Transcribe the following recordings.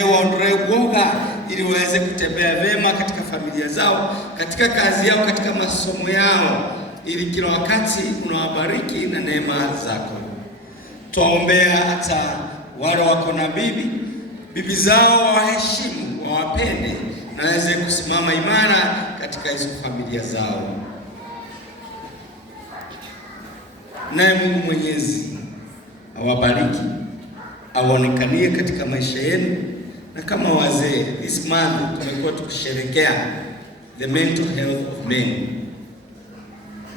waondoe uoga ili waweze kutembea vema katika familia zao, katika kazi yao, katika masomo yao, ili kila wakati unawabariki na neema zako. Tuwaombea hata wale wako na bibi zao waheshimu, wawapende na waweze kusimama imara katika hizo familia zao. Naye Mungu Mwenyezi awabariki, awaonekanie katika maisha yenu. Na kama wazee, this month tumekuwa tukisherehekea the mental health of men.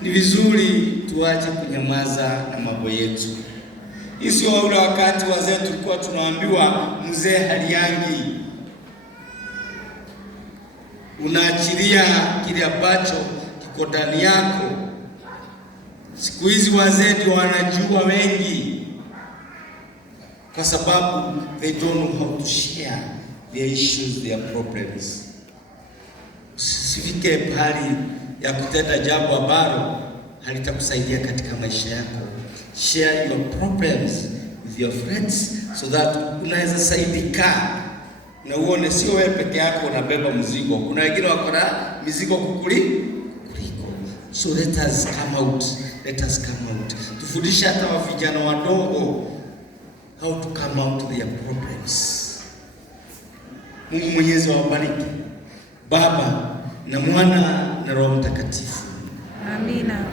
Ni vizuri tuache kunyamaza na mambo yetu. Hii sio ule wakati wazee tulikuwa tunaambiwa mzee haliangi, unaachilia kile ambacho kiko ndani yako. Siku hizi wazee ndio wanajua wengi, kwa sababu they don't know how to share their issues, their problems. Usifike pahali ya kutenda jambo ambalo halitakusaidia katika maisha yako. Share your problems with your friends so that unaweza saidika na uone sio wewe peke yako unabeba mzigo. Kuna wengine wako na mizigo kuliko. So let us come out. Let us come out. Tufundishe hata vijana wadogo how to come out to their problems. Mungu Mwenyezi awabariki, Baba na Mwana na Roho Mtakatifu. Amina.